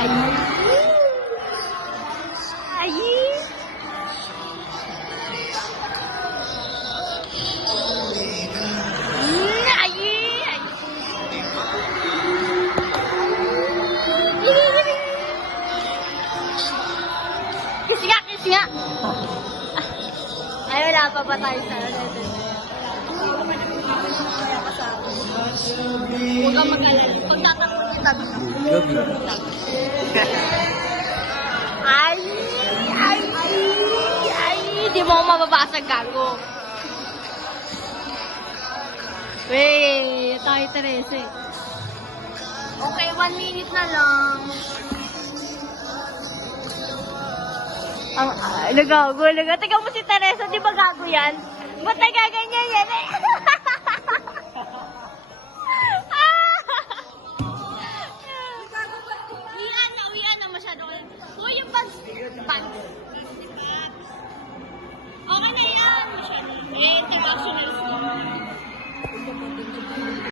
Ay! Ay! Kiss nga, kiss nga! Ay, wala pa ba tayo sa huwag kang mag-alala. Pag tatakot kita, ay! Ay! Ay! Di mo ako mababasag, gago. Wait, tayo Terese. Okay, 1 minute na lang. Ang gago. Teka mo si Teresa, di ba gago yan? Ba't nagaganyan yan? Uwian na masyado. Uy, yung bags.